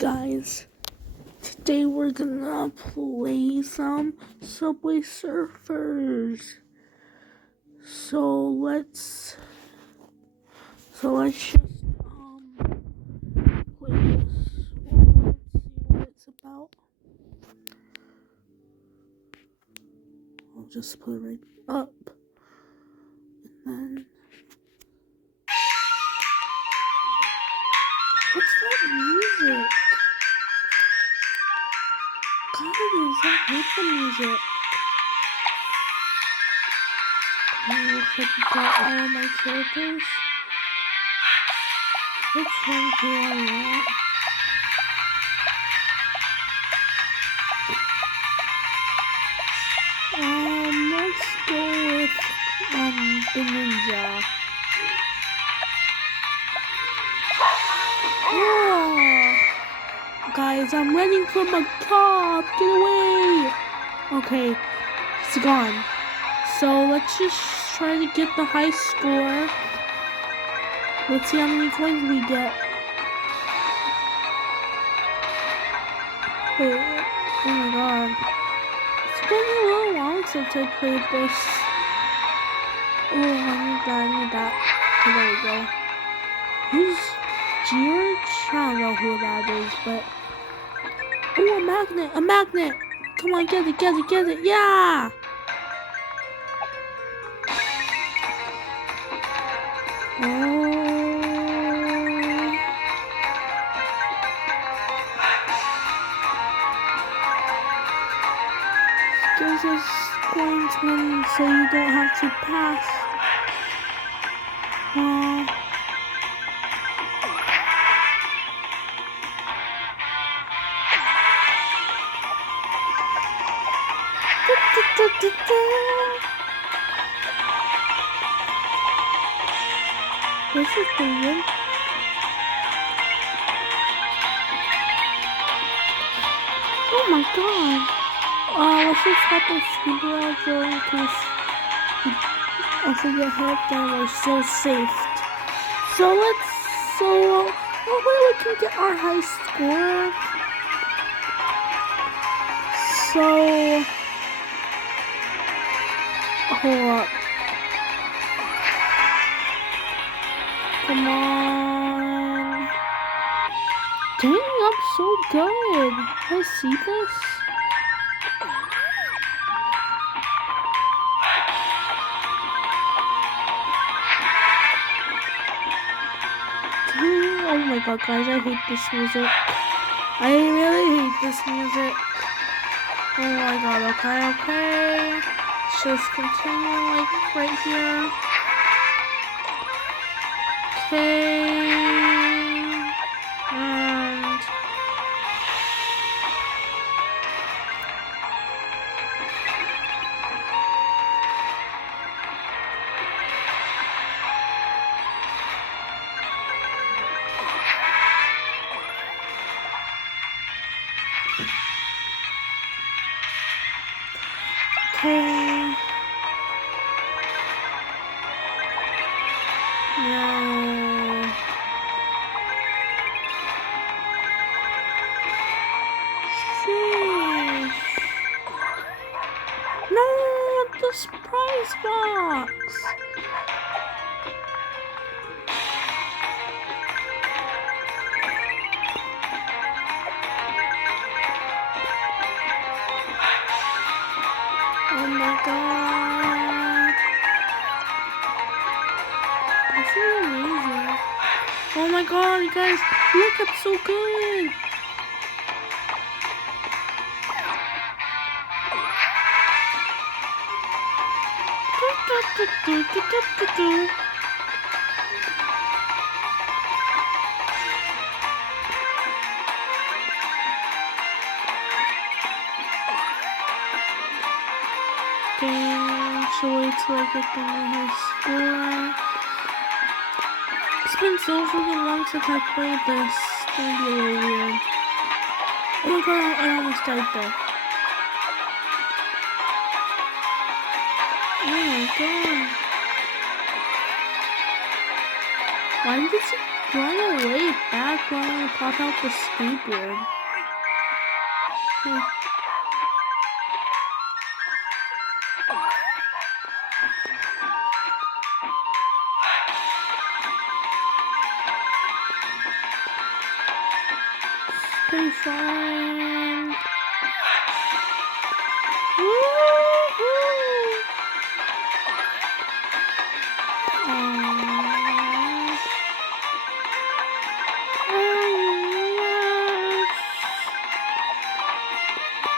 Guys, today we're gonna play some Subway Surfers. So let's just play this. Let's see what it's about. I'll just put it right up, and then what's that music? Guys, I hate the music. Looks like we got all my characters. Which one do I want? Let's go with the ninja. Oh, guys, I'm running from a cop. Get away! Okay, he's gone. So let's just try to get the high score. Let's see how many coins we get. Wait, oh my god. It's been a little long since I played this. Oh, I need that. Okay, there we go. Who's George? I don't know who that is, but... Oh, a magnet! A magnet! Come on, get it! Yeah! Oh... Gives us coins money so you don't have to pass. This is the one. Oh my god. Let's just have a stabilizer in case if we get hit, then we're still safe. So hopefully we can get our high score. So, hold up. Come on. Dang, I'm so good. I see this. Oh my god, guys, I hate this music. I really hate this music. Oh my god, okay. Let's just continue like right here. Okay. And okay. Now sheesh. No, the surprise box. Oh my god. This is amazing. Oh my god, you guys, look, I'm so good. Okay, so wait till I get the high score. It's been so freaking long since I played this. It's gonna be a little weird. Oh my god, I almost died there. Oh my god. Why did run away back when I pop out the skateboard. Pretty fun. Woo-hoo.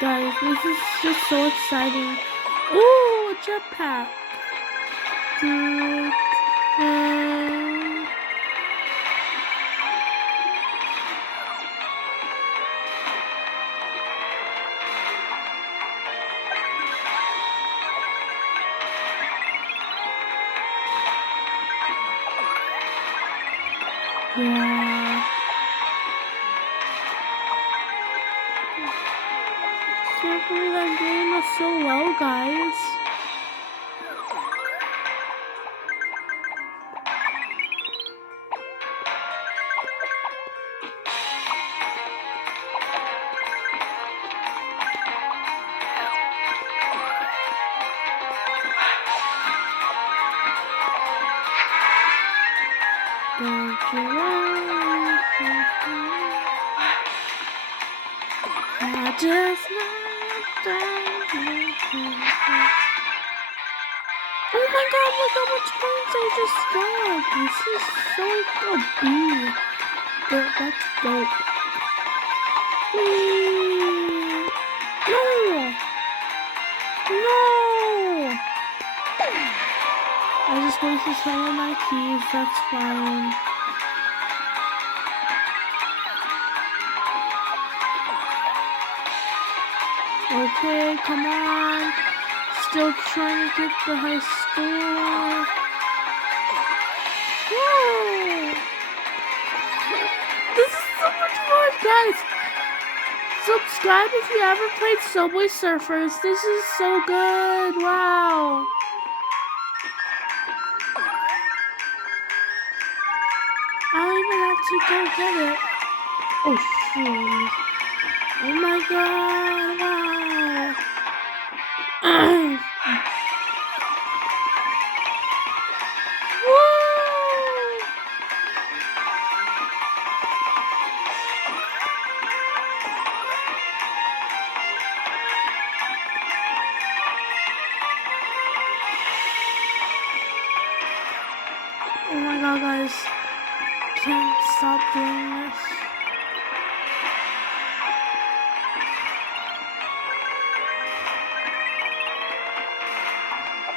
Guys, this is just so exciting. Ooh, a jetpack. Yeah. Can't believe I'm doing this so well, guys. Don't you worry. I just oh my god, look how much points I just got. This is so OP. That's dope. No! No! I just wasted some of my keys, that's fine. Okay, come on. Still trying to get the high score. Whoa! This is so much fun, guys. Subscribe if you ever played Subway Surfers. This is so good. Wow. I don't even have to go get it. Oh, shoot. Oh my god. Wow. Oh my god, guys. Can't stop doing this.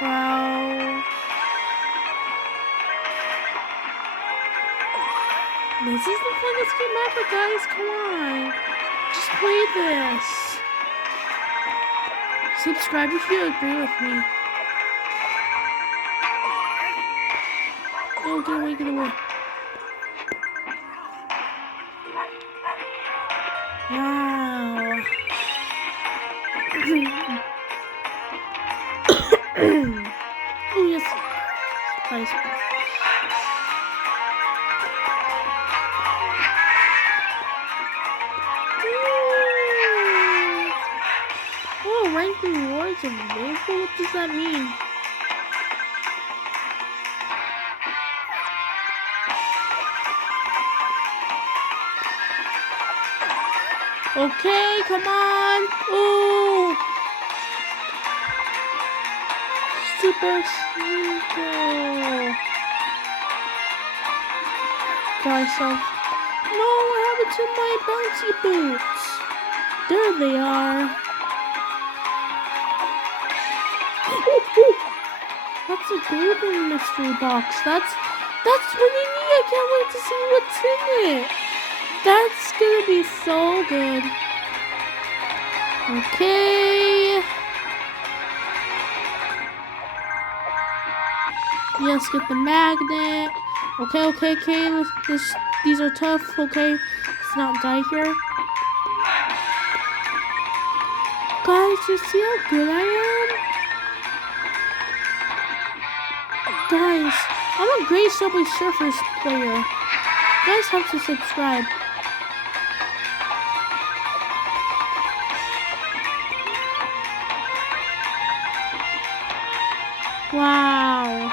Wow. This is the funnest game ever, guys. Come on. Just play this. Subscribe if you agree with me. Oh, get away, get away. Wow. Oh, yes. Nice. Oh, rank rewards available? What does that mean? Okay, come on. Ooh. Super Sneaker. Guys, no, what happened to my bouncy boots? There they are. Ooh. That's a golden mystery box. That's pretty neat. I can't wait to see what's in it. That's gonna be so good. Okay. Yes, get the magnet. Okay. These are tough. Okay, let's not die here. Guys, you see how good I am? Guys, I'm a great Subway Surfers player. You guys have to subscribe. Wow.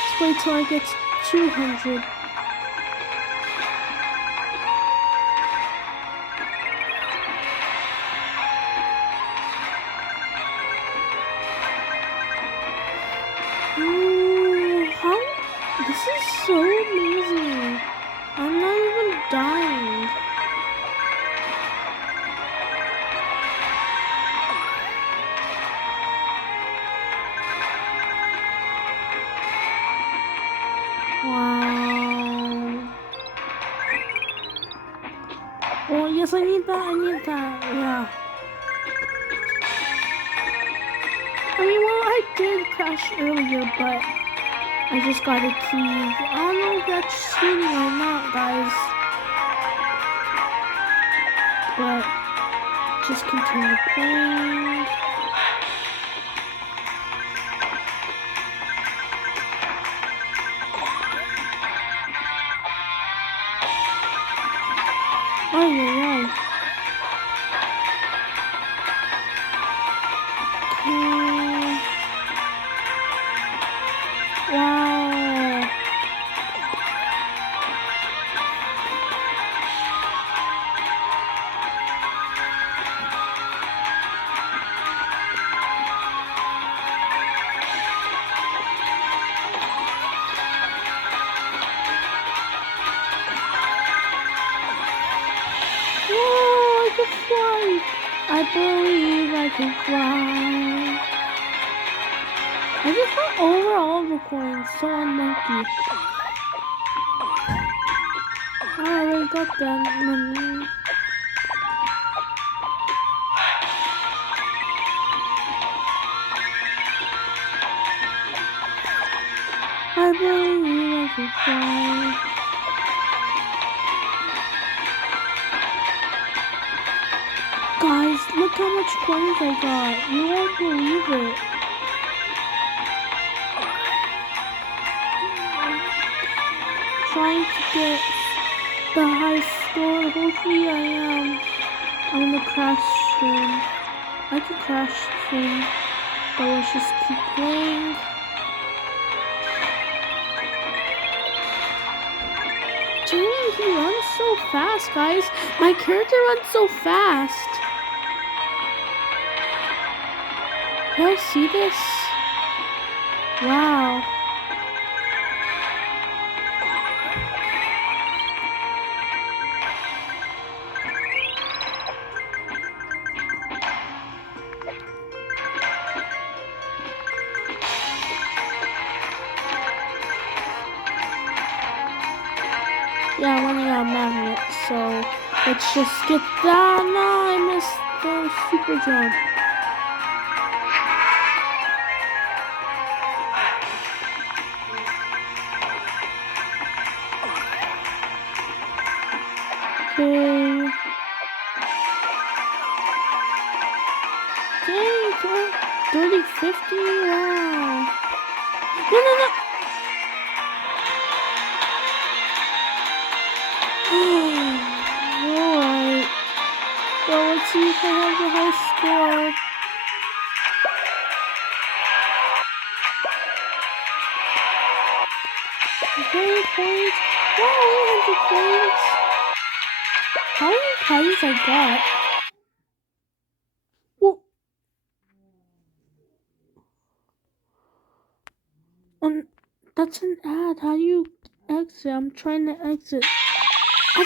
Let's wait till I get to 200. This is so amazing. I'm not even dying. Wow. Oh, yes, I need that. Yeah. I mean, well, I did crash earlier, but I just got a key. I don't know if that's cheating or not, guys. But just continue playing. Oh, yeah. Okay. Wow. Whoa, I can fly. I believe I can fly. I just got over all the coins, so unlucky. I already got that money. I believe I can fly. Guys, look how much coins I got. You won't believe it. Trying to get the high score. Hopefully I am. I'm gonna crash soon. I can crash soon. But let's just keep playing. Dang, he runs so fast, guys. My character runs so fast. Do I see this? Wow. Yeah, I only got a magnet, so let's just get that. No, I missed the super jump. Okay. Dang, 30, 50, wow. No. Alright. Well, let's see if I have the high score. Okay, points. Wow, 100 points. How many prizes I got? Well, that's an ad. How do you exit? I'm trying to exit. I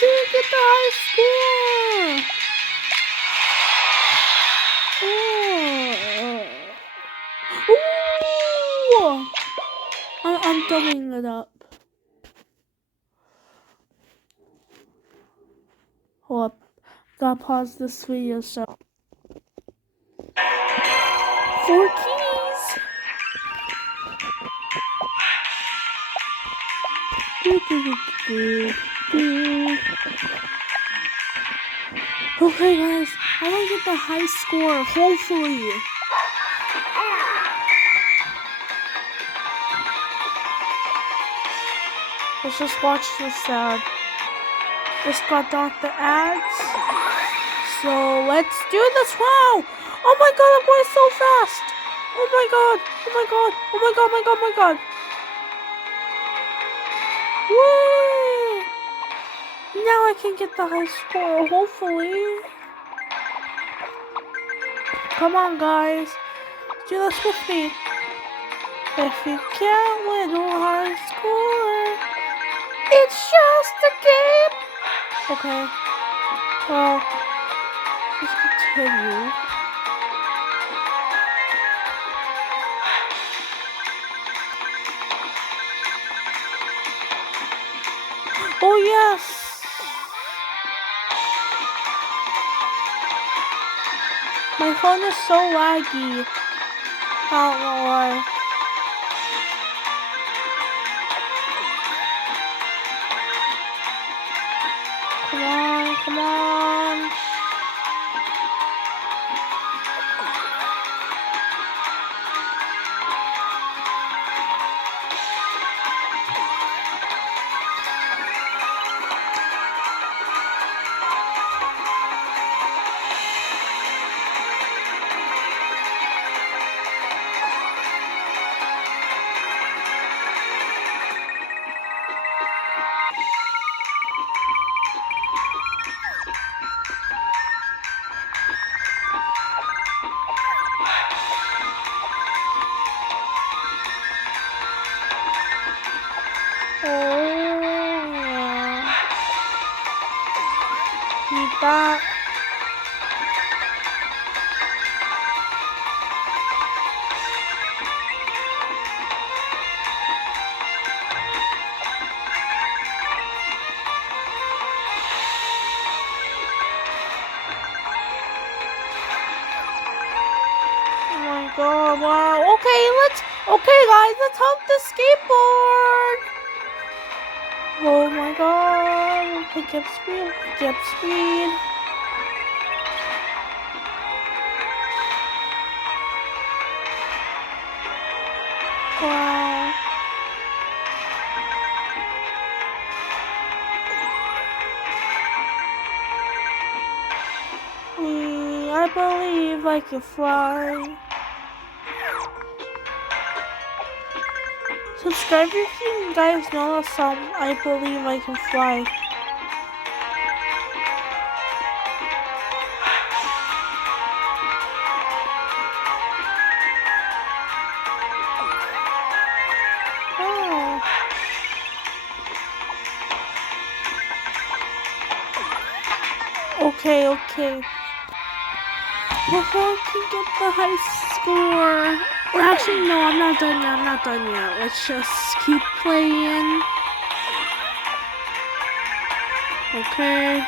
didn't get the high score. Oh. I'm doubling it up. Hold up. Gotta pause this video so. 4 keys. Okay, guys. I don't get the high score. Hopefully. Let's just watch this ad. Just got done with the ads. So let's do this. Wow! Oh my god, I'm going so fast! Oh my god! Oh my god! Oh my god! Oh my god! Oh my god! Woo! Now I can get the high score, hopefully. Come on, guys. Do this with me. If you can't win a high score, it's just a game. Okay. Well, let's continue. Oh yes. My phone is so laggy. I don't know why. Come on, come on. Need that. Oh my god, wow. Okay guys, let's help the skateboard. Oh my god. Pick up speed, pick up speed. Wow. I believe I can fly. Subscribe if you guys know the song I Believe I Can Fly. Oh. Okay. Before I can get the high score. Or actually, no, I'm not done yet. Let's just keep playing. Okay.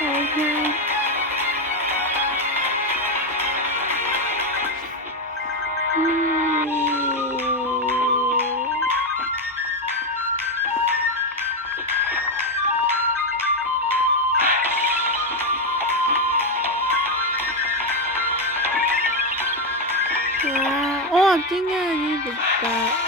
Okay. Yeah. Oh, I think I needed that.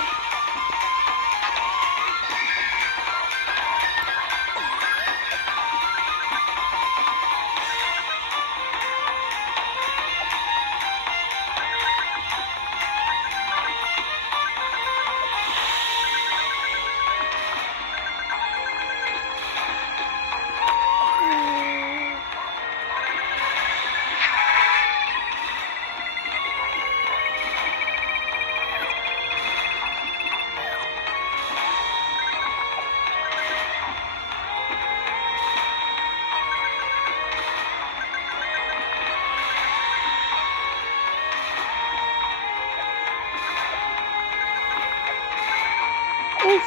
Oh,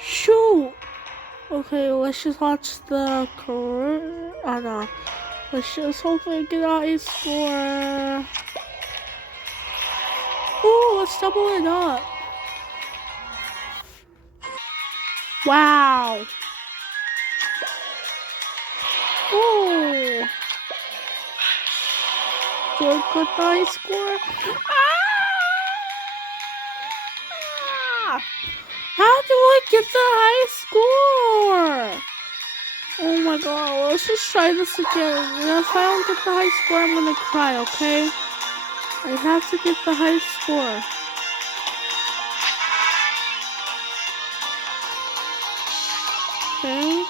shoot! Okay, let's just watch the no. Let's just hopefully get a high score. Ooh, let's double it up. Wow. Ooh. Good high score. Ah! How do I get the high score? Oh my god, let's just try this again. If I don't get the high score, I'm gonna cry, okay? I have to get the high score. Okay.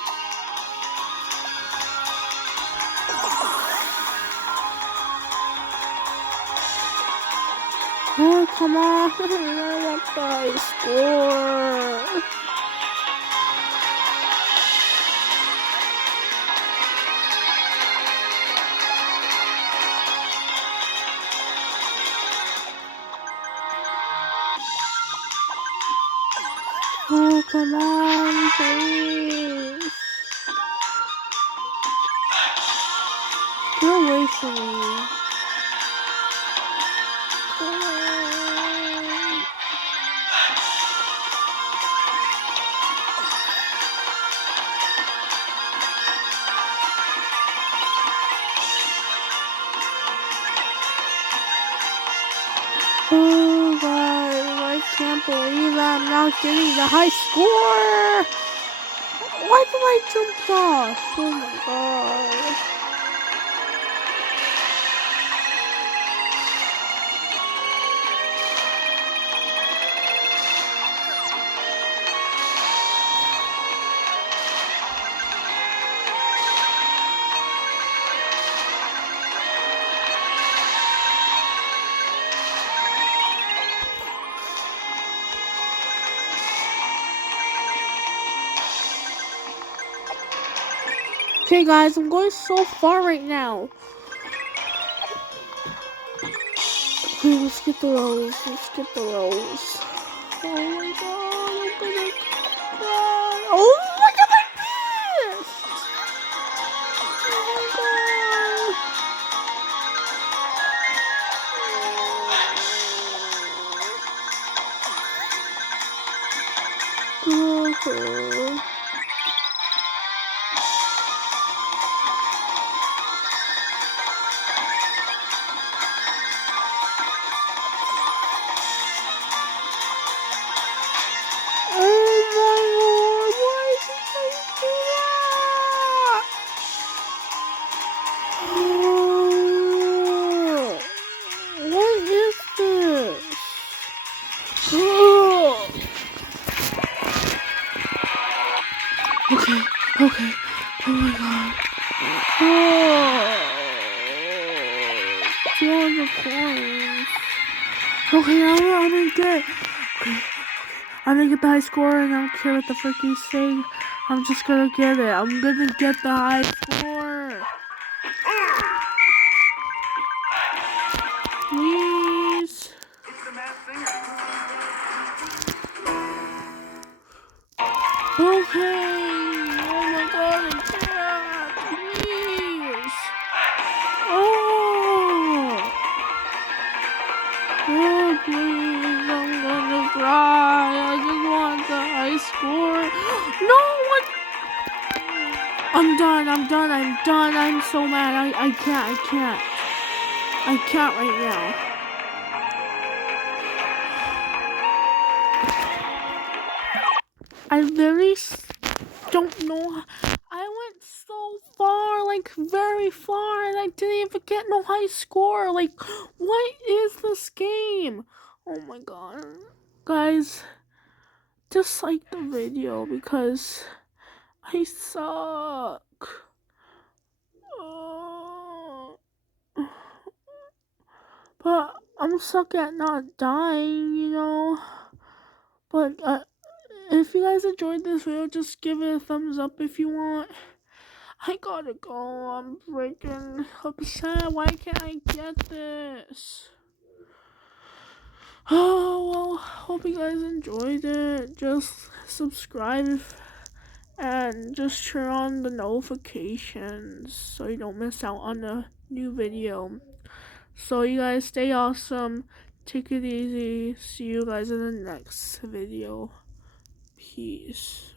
Oh, come on. I want the high score. Oh, come on, please. Get away from me. Come on. Oh, guys, I can't believe I'm not getting the high score. Why did I jump off? Oh my god. Okay, guys, I'm going so far right now. Okay, let's get the rose. Let's get the rose. Oh my god, I'm gonna cry. Oh, look at my fist! Oh my god. Okay, okay. Oh my god. Oh, 200 coins. Okay, I'm gonna get. Okay, I'm gonna get the high score, and I don't care what the frick you say. I'm just gonna get it. I'm gonna get the high score. Please. Okay. Oh my god, I can't. Please. Oh. Oh, please. I'm gonna cry. I just want the high score. No, what? I'm done. I'm so mad. I can't right now. I literally don't know. I went so far, like very far, and I didn't even get no high score. Like, what is this game? Oh my god. Guys, dislike the video because I suck. But I'm stuck at not dying, you know. But if you guys enjoyed this video, just give it a thumbs up if you want. I gotta go. I'm freaking upset. Why can't I get this? Oh well. Hope you guys enjoyed it. Just subscribe and just turn on the notifications so you don't miss out on a new video. So you guys stay awesome, take it easy, see you guys in the next video. Peace.